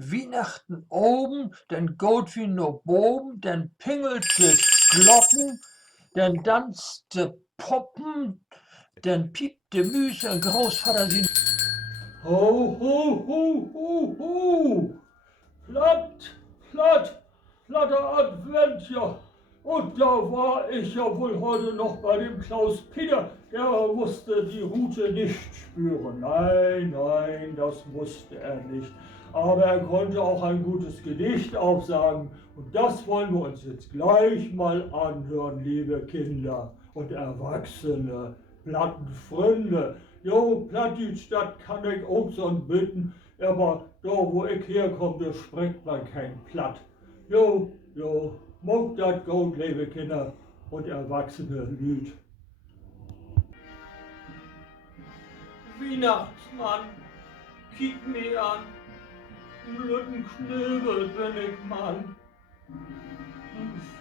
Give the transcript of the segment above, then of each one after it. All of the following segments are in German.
Weihnachten oben, dann geht wie no Boben, dann pingelt de Glocken, dann tanzt de Poppen, dann piept de Müse und Großvater sie. Ho, ho, ho, ho, ho! Platt, platt, platter Advent, ja. Und da war ich ja wohl heute noch bei dem Klaus Peter. Der musste die Rute nicht spüren. Nein, nein, das musste er nicht. Aber er konnte auch ein gutes Gedicht aufsagen. Und das wollen wir uns jetzt gleich mal anhören, liebe Kinder und Erwachsene, Plattenfreunde. Jo, Plattdeutsch, das kann ich auch so bitten. Aber da, wo ich herkomme, da spricht man kein Platt. Jo, jo, mag dat gut, liebe Kinder und erwachsene Lüd. Weihnachtsmann, kick mich an, blöden Knöbel bin ich Mann.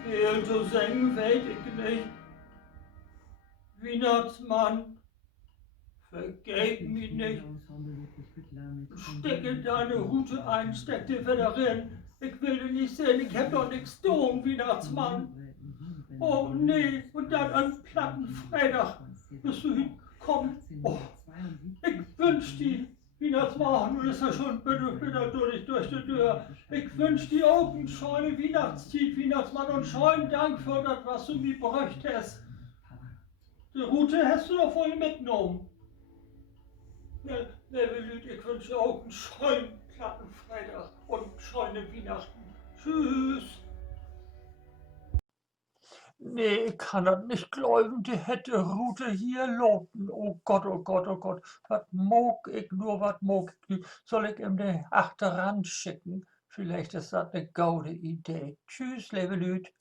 Viel zu singen weet ich nicht. Weihnachtsmann, vergeb mich nicht. Stecke deine Rute ein, steck dir wieder rein. Ich will dich nicht sehen, ich hab doch nichts tun, Weihnachtsmann. Oh nee, und dann an Plattenfreitag bist du hingekommen. Oh, ich wünsch dir, Weihnachtsmann, du bist ja schon bitte durch die Tür. Ich wünsch dir auch eine schöne Weihnachtszeit, Weihnachtsmann, und schönen Dank für das, was du mir bräuchtest. Die Rute hast du doch voll mitgenommen. Ne, ich wünsche dir auch einen schönen Plattenfreitag und schöne Weihnachten. Tschüss. Nee, ich kann das nicht glauben, die hätte Rute hier loten. Oh Gott, oh Gott, oh Gott. Was mag ich nur, was mag ich? Soll ich ihm den Achterrand schicken? Vielleicht ist das eine gute Idee. Tschüss, liebe Lüd.